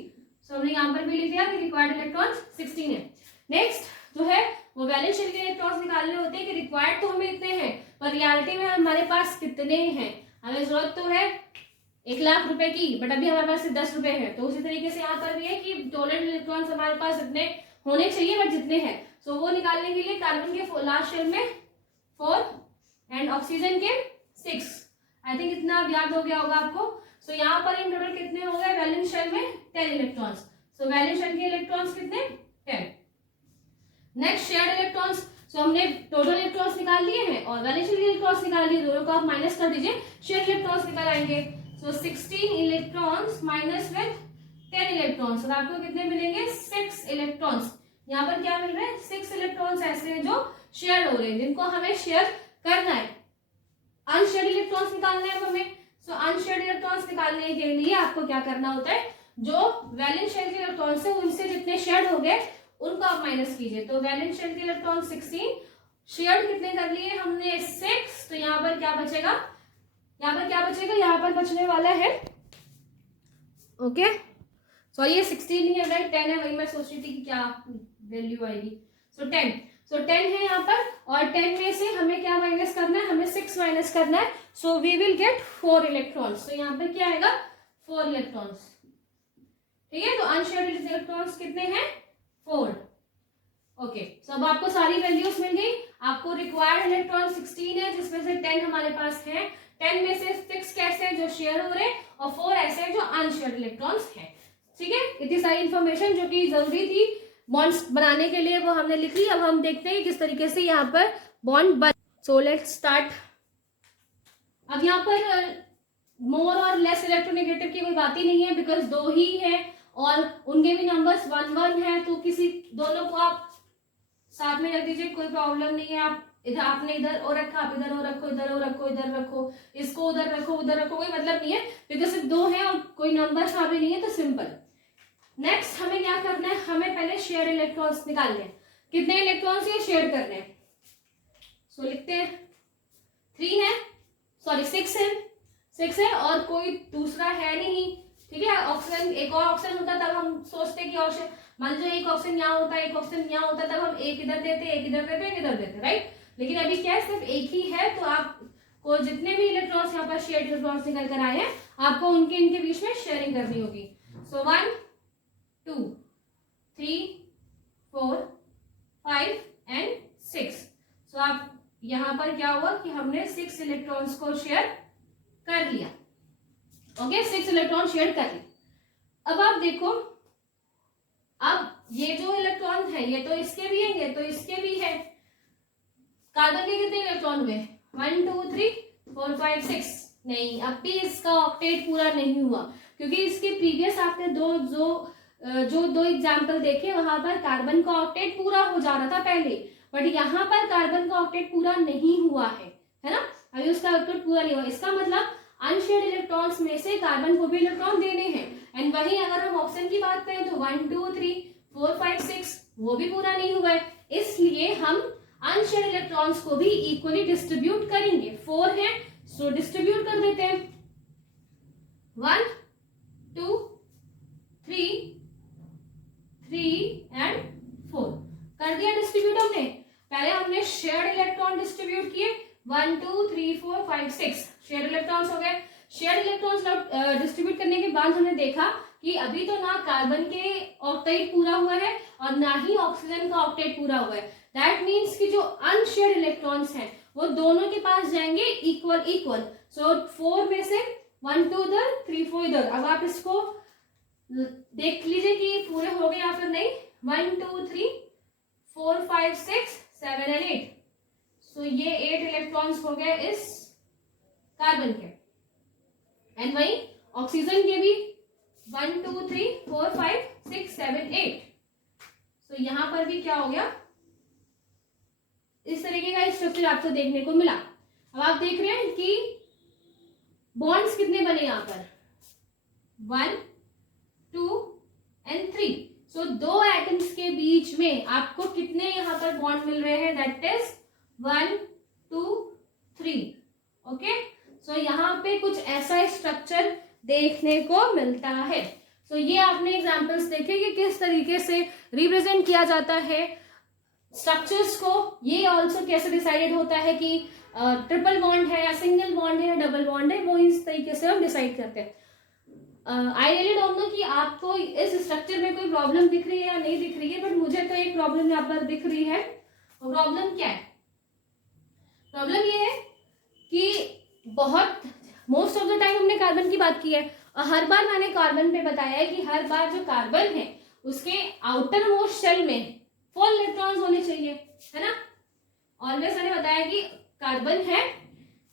सो हमने यहाँ पर भी लिख दिया कि रिक्वायर्ड इलेक्ट्रॉन्स 16 है। नेक्स्ट जो है वो वैलेंस शेल के इलेक्ट्रॉन्स निकालने होते हैं कि रिक्वायर्ड तो हमें इतने हैं पर रियलिटी में हमारे पास कितने हैं। हमें जरूरत तो है 1 लाख रुपए की, बट अभी हमारे पास सिर्फ 10 रुपए है, तो उसी तरीके से यहाँ पर भी है कि टोटल इलेक्ट्रॉन्स हमारे पास इतने होने चाहिए बट जितने हैं। सो वो निकालने के लिए कार्बन के लास्ट शेल में 4 एंड ऑक्सीजन के 6, आई थिंक इतना अब याद हो गया होगा आपको। सो यहाँ पर इन टोटल कितने हो गए वैलेंस शेल में 10 इलेक्ट्रॉन्स, सो वैलेंस शेल के इलेक्ट्रॉन्स कितने 10। नेक्स्ट शेयर्ड इलेक्ट्रॉन्स, सो हमने टोटल इलेक्ट्रॉन्स निकाल लिए हैं और वैलेंस शेल के इलेक्ट्रॉन्स निकाल लिए, दोनों को आप माइनस कर दीजिए, शेयर्ड इलेक्ट्रॉन्स निकाल आएंगे। सो 16 इलेक्ट्रॉन्स माइनस विद 10 इलेक्ट्रॉन्स, और आपको कितने मिलेंगे 6 इलेक्ट्रॉन्स। यहाँ पर क्या मिल रहे हैं 6 इलेक्ट्रॉन्स ऐसे हैं जो शेयर हो रहे हैं, जिनको हमें शेयर करना है। अनशेयर्ड इलेक्ट्रॉन्स निकालना है हमें, सो अनशेयर्ड इलेक्ट्रॉन्स निकालने के लिए आपको क्या करना होता है, जो वैलेंस शेल के इलेक्ट्रॉन्स है उनसे जितने शेयर्ड हो गए उनको आप माइनस कीजिए। तो वैलेंस शेल के इलेक्ट्रॉन 16, शेयर्ड कितने कर लिए हमने 6, तो यहाँ पर क्या बचेगा, यहाँ पर क्या बचेगा, यहाँ पर बचने वाला है ओके सॉरी ये 16 नहीं है राइट 10 है, वही मैं सोच रही थी कि क्या वैल्यू आएगी। सो 10, सो 10 है यहाँ पर, और 10 में से हमें क्या माइनस करना है, हमें 6 माइनस करना है, so we will get 4 electrons. तो यहाँ पर क्या आएगा 4 इलेक्ट्रॉन्स, ठीक है। तो अनशेयर्ड इलेक्ट्रॉन्स कितने हैं 4, ओके। सो अब आपको सारी वैल्यूज मिल गई, आपको रिक्वायर्ड इलेक्ट्रॉन 16 है जिसमें से 10 हमारे पास है, 10 में से 6 कैसे हैं जो शेयर हो रहे हैं और 4 ऐसे हैं जो अनशेयर्ड इलेक्ट्रॉन्स हैं, ठीक है। इतनी सारी इंफॉर्मेशन जो कि जरूरी थी बॉन्ड्स बनाने के लिए वो हमने लिख ली। अब हम देखते हैं किस तरीके से यहाँ पर बॉन्ड बन। So let's start. अब यहाँ पर मोर और लेस इलेक्ट्रोनेगेटिव की कोई बात ही नहीं है, बिकॉज 2 ही है और उनके भी नंबर्स 1 1 है, तो किसी दोनों को आप साथ में रख दीजिए, कोई प्रॉब्लम नहीं है। आप इधर आपने इधर और रखा, आप इधर और रखो, इधर और रखो, इधर रखो, इसको उधर रखो, उधर रखो, कोई मतलब नहीं है, बिकॉज सिर्फ 2 है और कोई नंबर यहाँ भी नहीं है, तो सिंपल। नेक्स्ट हमें क्या करना है, हमें पहले शेयर इलेक्ट्रॉन्स निकालने हैं कितने इलेक्ट्रॉन्स ये शेयर कर रहे हैं। सो लिखते हैं 3 है, सॉरी 6 है और कोई दूसरा है नहीं, ठीक है। ऑक्सीजन, एक और ऑक्सीजन होता तब हम सोचते कि ऑक्सीजन, मान लीजिए एक ऑक्सीजन यहाँ होता, एक ऑक्सीजन यहाँ होता, तब हम एक इधर देते, एक इधर देते, एक इधर देते, राइट। लेकिन अभी क्या है, सिर्फ एक ही है, तो आपको जितने भी इलेक्ट्रॉन्स यहाँ पर शेयर्ड इलेक्ट्रॉन्स निकल कर आए हैं, आपको उनके इनके बीच में शेयरिंग करनी होगी। सो 1 2 3 4 5 एंड 6। सो आप यहाँ पर क्या हुआ कि हमने 6 इलेक्ट्रॉन्स को शेयर कर लिया। ओके, 6 इलेक्ट्रॉन शेयर कर लिए। अब आप देखो, अब ये जो इलेक्ट्रॉन है ये तो इसके भी हैं, ये तो इसके भी है। कार्बन के कितने इलेक्ट्रॉन हुए? 1 2 3 4 5 6। नहीं, अब भी इसका ऑक्टेट पूरा नहीं हुआ, क्योंकि इसके प्रीवियस आपने दो एग्जाम्पल देखे, वहां पर कार्बन का ऑक्टेट पूरा हो जा रहा था पहले, बट यहाँ पर कार्बन का ऑक्टेट पूरा नहीं हुआ है ना। अभी उसका ऑक्टेट पूरा नहीं हुआ, इसका मतलब अनशेयर्ड इलेक्ट्रॉन्स में से कार्बन को भी इलेक्ट्रॉन देने हैं। एंड वहीं अगर हम ऑक्सीजन की बात करें तो 1 2 3 4 5 6 वो भी पूरा नहीं हुआ है, इसलिए हम अनशेयर्ड इलेक्ट्रॉन्स को भी इक्वली डिस्ट्रीब्यूट करेंगे। 4 है, सो डिस्ट्रीब्यूट कर देते हैं। 1 2 3 एंड 4 कर दिया डिस्ट्रीब्यूट हमने। पहले हमने शेयर्ड इलेक्ट्रॉन डिस्ट्रीब्यूट किए, 1 2 3 4 5 6 शेयर इलेक्ट्रॉन्स हो गए। शेयर इलेक्ट्रॉन्स डिस्ट्रीब्यूट करने के बाद हमने देखा कि अभी तो ना कार्बन के ऑक्टेट पूरा हुआ है और ना ही ऑक्सीजन का ऑक्टेट पूरा हुआ है। दैट मीन्स कि जो अनशेयर्ड इलेक्ट्रॉन्स हैं वो दोनों के पास जाएंगे इक्वल। सो 4 में से 1 2 इधर 3 4 इधर। अब आप इसको देख लीजिए कि पूरे हो गए या फिर नहीं। 1 2 3 4 5 6 7 एंड 8। सो ये 8 इलेक्ट्रॉन्स हो गए इस कार्बन के। एंड वही ऑक्सीजन के भी 1 2 3 4 5 6 7 8। सो यहां पर भी क्या हो गया, इस तरीके का स्ट्रक्चर आपको देखने को मिला। अब आप देख रहे हैं कि बॉन्ड्स कितने बने यहाँ पर, 1 2 एंड 3। सो दो एटम्स के बीच में आपको कितने यहाँ पर बॉन्ड मिल रहे हैं, दैट इज 1 2 3। ओके, सो यहाँ पे कुछ ऐसा स्ट्रक्चर देखने को मिलता है। सो ये आपने एग्जांपल्स देखे कि किस तरीके से रिप्रेजेंट किया जाता है स्ट्रक्चर्स को। ये ऑल्सो कैसे डिसाइडेड होता है कि ट्रिपल बॉन्ड है या सिंगल बॉन्ड है या डबल बॉन्ड है, वो इस तरीके से हम डिसाइड करते हैं। आई रियली डोंट नो कि आपको इस स्ट्रक्चर में कोई प्रॉब्लम दिख रही है या नहीं दिख रही है, बट मुझे तो एक प्रॉब्लम यहाँ पर दिख रही है। और प्रॉब्लम क्या है? प्रॉब्लम ये है कि बहुत मोस्ट ऑफ द टाइम हमने कार्बन की बात की है और हर बार मैंने कार्बन पे बताया है कि हर बार जो कार्बन है उसके आउटर मोस्ट शेल में 4 इलेक्ट्रॉन्स होने चाहिए, है ना। ऑलवेज मैंने बताया कि कार्बन है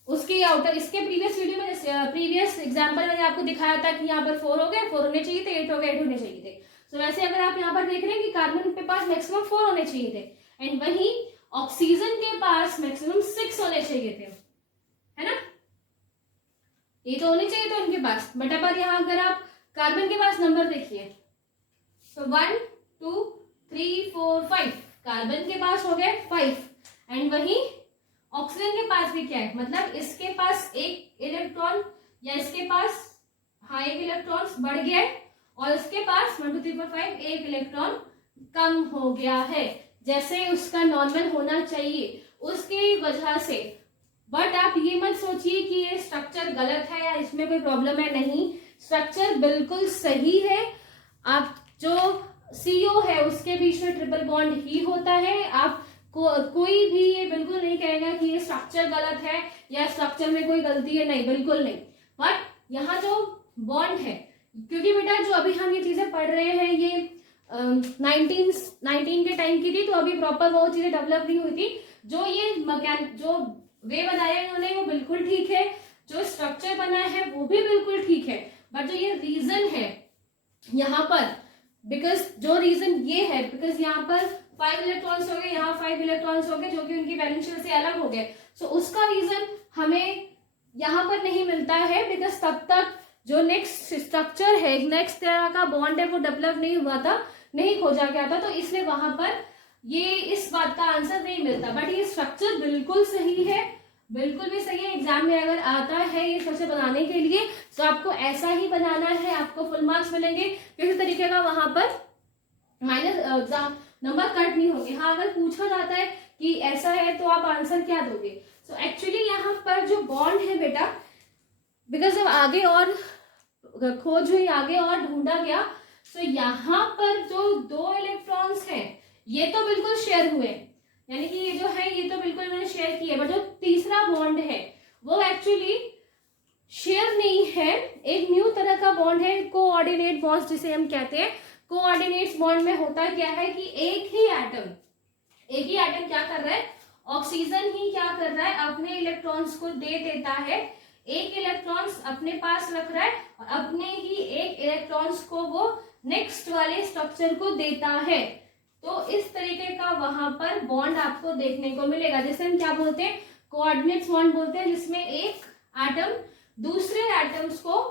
उसके आउटर, इसके प्रीवियस वीडियो में प्रीवियस एग्जांपल मैंने आपको दिखाया था कि यहाँ पर 4 हो गए, 4 होने चाहिए थे, 8 हो गए, 8 होने चाहिए थे। तो वैसे अगर आप यहाँ पर देख रहे हैं कि कार्बन के पास मैक्सिमम 4 होने चाहिए थे एंड वहीं ऑक्सीजन के पास मैक्सिमम 6 होने चाहिए थे, है ना। ये तो होने चाहिए थे उनके पास, बट अब यहाँ अगर आप कार्बन के पास नंबर देखिए तो 1 2 3 4 5 कार्बन के पास हो गए 5 एंड वहीं ऑक्सीजन के पास भी क्या है, मतलब इसके पास एक इलेक्ट्रॉन या इसके पास एक इलेक्ट्रॉन बढ़ गया है और इसके पास 1 2 3 4 5 एक इलेक्ट्रॉन कम हो गया है, जैसे उसका नॉर्मल होना चाहिए उसकी वजह से। बट आप ये मत सोचिए कि ये स्ट्रक्चर गलत है या इसमें कोई प्रॉब्लम है, नहीं, स्ट्रक्चर बिल्कुल सही है। आप जो CO है उसके बीच में ट्रिपल बॉन्ड ही होता है। आप कोई भी ये बिल्कुल नहीं कहेगा कि ये स्ट्रक्चर गलत है या स्ट्रक्चर में कोई गलती है, नहीं, बिल्कुल नहीं। बट यहाँ जो बॉन्ड है, क्योंकि बेटा जो अभी हम ये चीजें पढ़ रहे हैं ये 19 के टाइम की थी, तो अभी प्रॉपर वो चीजें डेवलप नहीं हुई थी। जो ये जो वे बनाया इन्होंने वो बिल्कुल ठीक है, जो स्ट्रक्चर बना है वो भी बिल्कुल ठीक है, बट जो ये रीजन है यहाँ पर, बिकॉज जो रीजन ये है बिकॉज यहाँ पर 5 इलेक्ट्रॉन्स हो गए, यहाँ 5 इलेक्ट्रॉन्स हो गए जो कि उनकी वैलेंस शेल से अलग हो गए। सो उसका रीजन हमें यहाँ पर नहीं मिलता है, बिकॉज तब तक जो नेक्स्ट स्ट्रक्चर है, नेक्स्ट तरह का बॉन्ड है वो डेवलप नहीं हुआ था, नहीं खोजा गया था, तो इसलिए वहां पर ये इस बात का आंसर नहीं मिलता, बट ये स्ट्रक्चर बिल्कुल सही है, बिल्कुल भी सही है। एग्जाम में अगर आता है ये स्ट्रक्चर बनाने के लिए तो आपको ऐसा ही बनाना है, आपको फुल मार्क्स मिलेंगे, किसी तरीके का वहां पर माइनस नंबर कट नहीं होंगे। हाँ, अगर पूछा जाता है कि ऐसा है तो आप आंसर क्या दोगे? सो एक्चुअली यहाँ पर जो बॉन्ड है बेटा, बिकॉज जब आगे और खोज हुई, आगे और ढूंढा गया, तो यहाँ पर जो 2 इलेक्ट्रॉन्स हैं ये तो बिल्कुल शेयर हुए, यानी कि ये जो है ये तो बिल्कुल मैंने शेयर किया, बट जो तीसरा बॉन्ड है वो एक्चुअली शेयर नहीं है, एक न्यू तरह का बॉन्ड है, कोऑर्डिनेट बॉन्ड जिसे हम कहते हैं। कोऑर्डिनेट्स बॉन्ड में होता क्या है कि एक ही एटम क्या कर रहा है, ऑक्सीजन ही क्या कर रहा है, अपने इलेक्ट्रॉन्स को दे देता है, एक इलेक्ट्रॉन्स अपने पास रख रहा है और अपने ही एक इलेक्ट्रॉन्स को वो नेक्स्ट वाले स्ट्रक्चर को देता है। तो इस तरीके का वहां पर बॉन्ड आपको देखने को मिलेगा, जिसे हम क्या बोलते हैं, कोऑर्डिनेट्स बॉन्ड बोलते हैं, जिसमें एक एटम दूसरे एटम्स को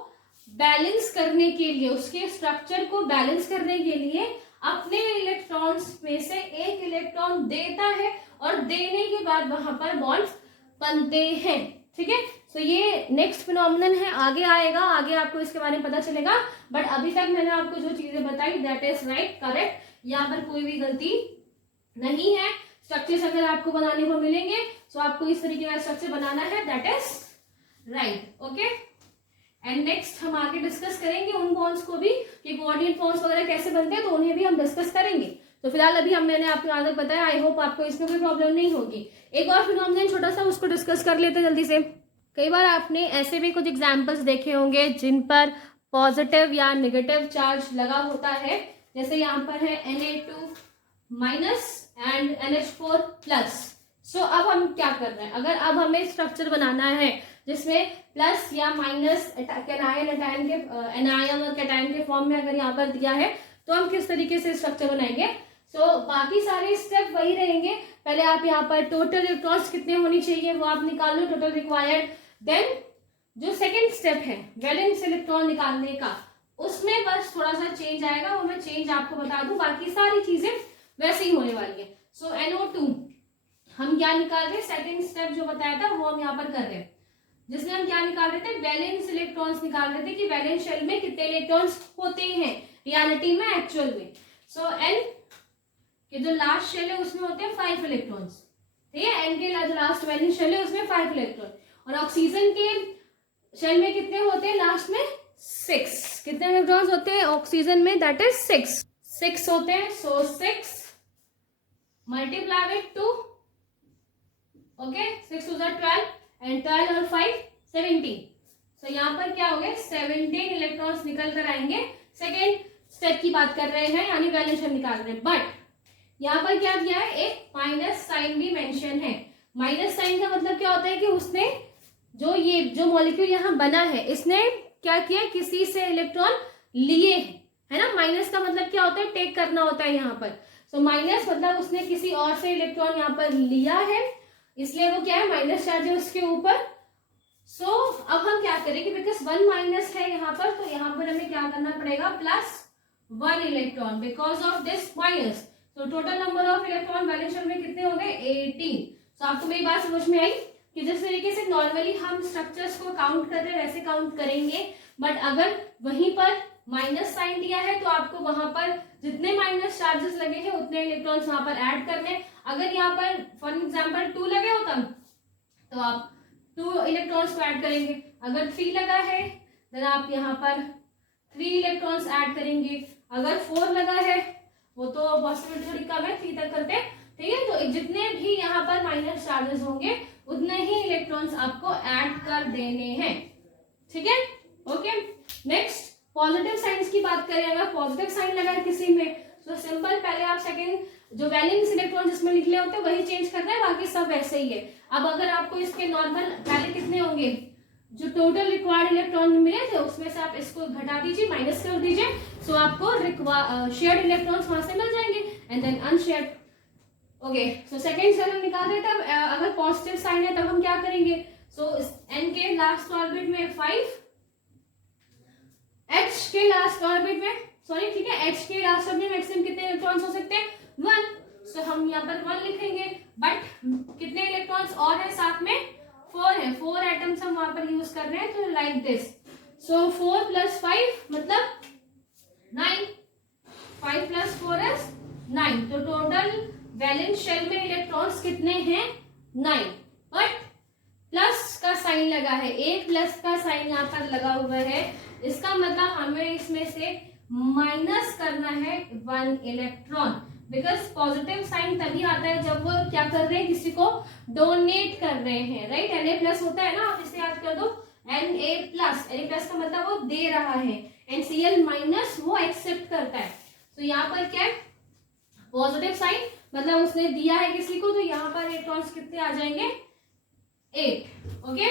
बैलेंस करने के लिए, उसके स्ट्रक्चर को बैलेंस करने के लिए अपने इलेक्ट्रॉन्स में से एक इलेक्ट्रॉन देता है और देने के बाद वहां पर बॉन्ड्स बनते हैं। ठीक है, तो ये नेक्स्ट फिनोमिनन है, आगे आएगा, आगे आपको इसके बारे में पता चलेगा, बट अभी तक मैंने आपको जो चीजें बताई दैट इज राइट, करेक्ट, यहाँ पर कोई भी गलती नहीं है। स्ट्रक्चर्स अगर आपको बनाने को मिलेंगे तो आपको इस तरीके का स्ट्रक्चर बनाना है, that is right. Okay, and next हम आगे डिस्कस करेंगे उन बॉन्ड्स को भी कि कोऑर्डिनेट बॉन्ड्स वगैरह कैसे बनते हैं, तो उन्हें भी हम डिस्कस करेंगे। तो फिलहाल अभी मैंने आपको यहाँ तक बताया, आई होप आपको इसमें कोई प्रॉब्लम नहीं होगी। एक और फिनोमिनन छोटा सा, उसको डिस्कस कर लेते हैं जल्दी से। कई बार आपने ऐसे भी कुछ एग्जाम्पल्स देखे होंगे जिन पर पॉजिटिव या नेगेटिव चार्ज लगा होता है, जैसे यहाँ पर है Na2 minus and NH4 plus. सो अब हम क्या कर रहे हैं, अगर अब हमें स्ट्रक्चर बनाना है जिसमें प्लस या माइनस एनायन और कैटायन के फॉर्म में अगर यहाँ पर दिया है, तो हम किस तरीके से स्ट्रक्चर बनाएंगे। सो बाकी सारे स्टेप वही रहेंगे। पहले आप यहाँ पर टोटल इलेक्ट्रॉन्स कितने होनी चाहिए वो आप निकाल लो, टोटल रिक्वायर्ड। देन जो सेकेंड स्टेप है वैलेंस इलेक्ट्रॉन निकालने का, उसमें बस थोड़ा सा चेंज आएगा, वो मैं चेंज आपको बता दूं, बाकी सारी चीजें वैसे ही होने वाली है। सो NO2 हम क्या निकाल रहे हैं, सेकेंड स्टेप जो बताया था वो हम यहाँ पर कर रहे हैं, जिसमें हम क्या निकाल रहे थे, वैलेंस इलेक्ट्रॉन्स निकाल रहे थे कि वैलेंस शेल में कितने इलेक्ट्रॉन्स होते हैं रियलिटी में, एक्चुअल में। सो N के जो लास्ट शेल है उसमें होते हैं 5 इलेक्ट्रॉन्स, ठीक है, N के जो लास्ट वैलेंस शेल है उसमें 5 इलेक्ट्रॉन, और ऑक्सीजन के शेल में कितने होते हैं, लास्ट में 6। कितने इलेक्ट्रॉन्स होते हैं ऑक्सीजन में, दैट इज 6 होते हैं। So 6 multiply with 2, okay, 6 two 12 and 12 और 5 17। सो यहाँ पर क्या हो गया, 17 इलेक्ट्रॉन्स निकल कर आएंगे। सेकेंड स्टेप की बात कर रहे हैं, यानी वैलेंस शेल निकाल रहे हैं, बट यहाँ पर क्या दिया है, एक माइनस साइन भी मेंशन है। माइनस साइन का मतलब क्या होता है कि उसने जो मॉलिक्यूल यहाँ बना है, इसने क्या किया, किसी से इलेक्ट्रॉन लिए है ना। माइनस का मतलब क्या होता है, टेक करना होता है यहाँ पर। सो माइनस मतलब उसने किसी और से इलेक्ट्रॉन यहाँ पर लिया है, इसलिए वो क्या है, माइनस चार्ज है उसके ऊपर। सो अब हम क्या करेंगे, बिकॉज 1 माइनस है यहाँ पर, तो यहाँ पर हमें क्या करना पड़ेगा, +1 electron because of this minus. तो total number of electron valence shell में कितने हो गए, 18। तो आपको मेरी बात समझ में आई कि जिस तरीके से नॉर्मली हम स्ट्रक्चर्स को काउंट कर रहे हैं वैसे काउंट करेंगे, बट अगर वहीं पर माइनस साइन दिया है तो आपको वहां पर जितने माइनस चार्जेस लगे हैं उतने इलेक्ट्रॉन्स वहां पर ऐड करने। अगर यहाँ पर फॉर एग्जांपल 2 लगे होता तो आप 2 इलेक्ट्रॉन्स को ऐड करेंगे, अगर 3 लगा है देन आप यहाँ पर 3 इलेक्ट्रॉन्स ऐड करेंगे, अगर 4 लगा है वो तो पॉसिबिलिटी थोड़ी कम है, 3 तक करते हैं, ठीक है। तो जितने भी यहाँ पर माइनस चार्जेस होंगे उतने ही इलेक्ट्रॉन्स आपको ऐड कर देने हैं, ठीक है। ओके, नेक्स्ट पॉजिटिव साइंस की बात करें, अगर पॉजिटिव साइन लगा है किसी में तो सिंपल, पहले आप सेकंड जो वैलेंस इलेक्ट्रॉन जिसमें लिखे होते हैं वही चेंज करना है, बाकी सब वैसे ही है। अब अगर आपको इसके नॉर्मल पहले कितने होंगे, जो टोटल रिक्वायर्ड इलेक्ट्रॉन मिले थे उसमें से आप इसको घटा दीजिए, माइनस कर दीजिए, सो आपको शेयर्ड इलेक्ट्रॉन्स वहां से मिल जाएंगे and then unshared. Okay, so second cell हम निकाल रहे थे, अगर पॉजिटिव साइन है तब हम क्या करेंगे, सो N के लास्ट ऑर्बिट में 5, H के लास्ट ऑर्बिट में, सॉरी ठीक है, H के लास्ट ऑर्बिट में मैक्सिमम कितने इलेक्ट्रॉन्स हो सकते हैं, 1। सो हम यहाँ पर 1 लिखेंगे, बट कितने इलेक्ट्रॉन्स और है साथ में, 4 है, 4 एटम्स हम वहां पर यूज कर रहे हैं, तो लाइक दिस। सो 4 + 5 मतलब 9, 5 + 4 is 9। तो टोटल वैलेंस शेल में इलेक्ट्रॉन्स कितने हैं, 9, बट प्लस का साइन लगा है, एक प्लस का साइन यहाँ पर लगा हुआ है, इसका मतलब हमें इसमें से माइनस करना है 1 इलेक्ट्रॉन, बिकॉज पॉजिटिव साइन तभी आता है जब वो क्या कर रहे हैं, किसी को डोनेट कर रहे हैं, राइट। Na+ होता है ना, आप इसे याद कर दो, Na+ का मतलब वो दे रहा है, एंड Cl- वो एक्सेप्ट करता है। तो यहाँ पर क्या है, पॉजिटिव साइन मतलब उसने दिया है किसी को, तो यहाँ पर इलेक्ट्रॉन्स कितने आ जाएंगे, 8। ओके,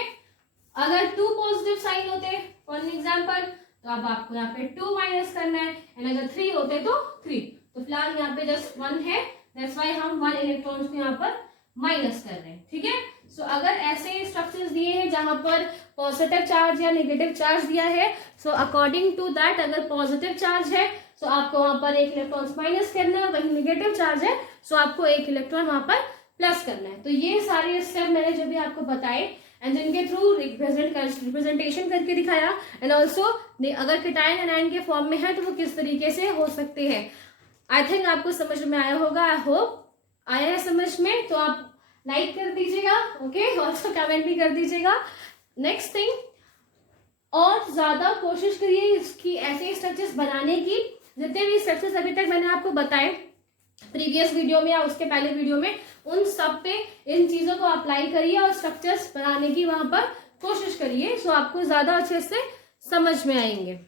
अगर 2 पॉजिटिव साइन होते फॉर एग्जाम्पल, तो अब आपको यहाँ पे 2 माइनस करना है, एंड अगर 3 होते तो 3। तो फिलहाल यहाँ पे जस्ट 1 है, दैट्स व्हाई हम 1 इलेक्ट्रॉन्स को यहाँ पर माइनस कर रहे हैं, ठीक है। सो अगर ऐसे स्ट्रक्चर्स दिए हैं जहां पर पॉजिटिव चार्ज या नेगेटिव चार्ज दिया है, सो अकॉर्डिंग टू दैट अगर पॉजिटिव चार्ज है सो आपको वहां पर 1 इलेक्ट्रॉन माइनस करना है, वही नेगेटिव चार्ज है सो आपको 1 इलेक्ट्रॉन वहां पर प्लस करना है। तो ये सारे स्टेप मैंने जो भी आपको बताए एंड जिनके थ्रू रिप्रेजेंटेशन करके दिखाया, एंड ऑल्सो अगर केटायन एनायन के फॉर्म में है तो वो किस तरीके से हो सकते हैं। आई थिंक आपको समझ में आया होगा, आई होप आया है समझ में। तो आप लाइक कर दीजिएगा, ओके, ऑल्सो कमेंट भी कर दीजिएगा। नेक्स्ट थिंग, और ज्यादा कोशिश करिए इसकी ऐसे स्ट्रक्चर्स बनाने की, जितने भी स्ट्रक्चर्स अभी तक मैंने आपको बताए प्रीवियस वीडियो में या उसके पहले वीडियो में, उन सब पे इन चीजों को अप्लाई करिए और स्ट्रक्चर्स बनाने की वहां पर कोशिश करिए, सो आपको ज्यादा अच्छे से समझ में आएंगे।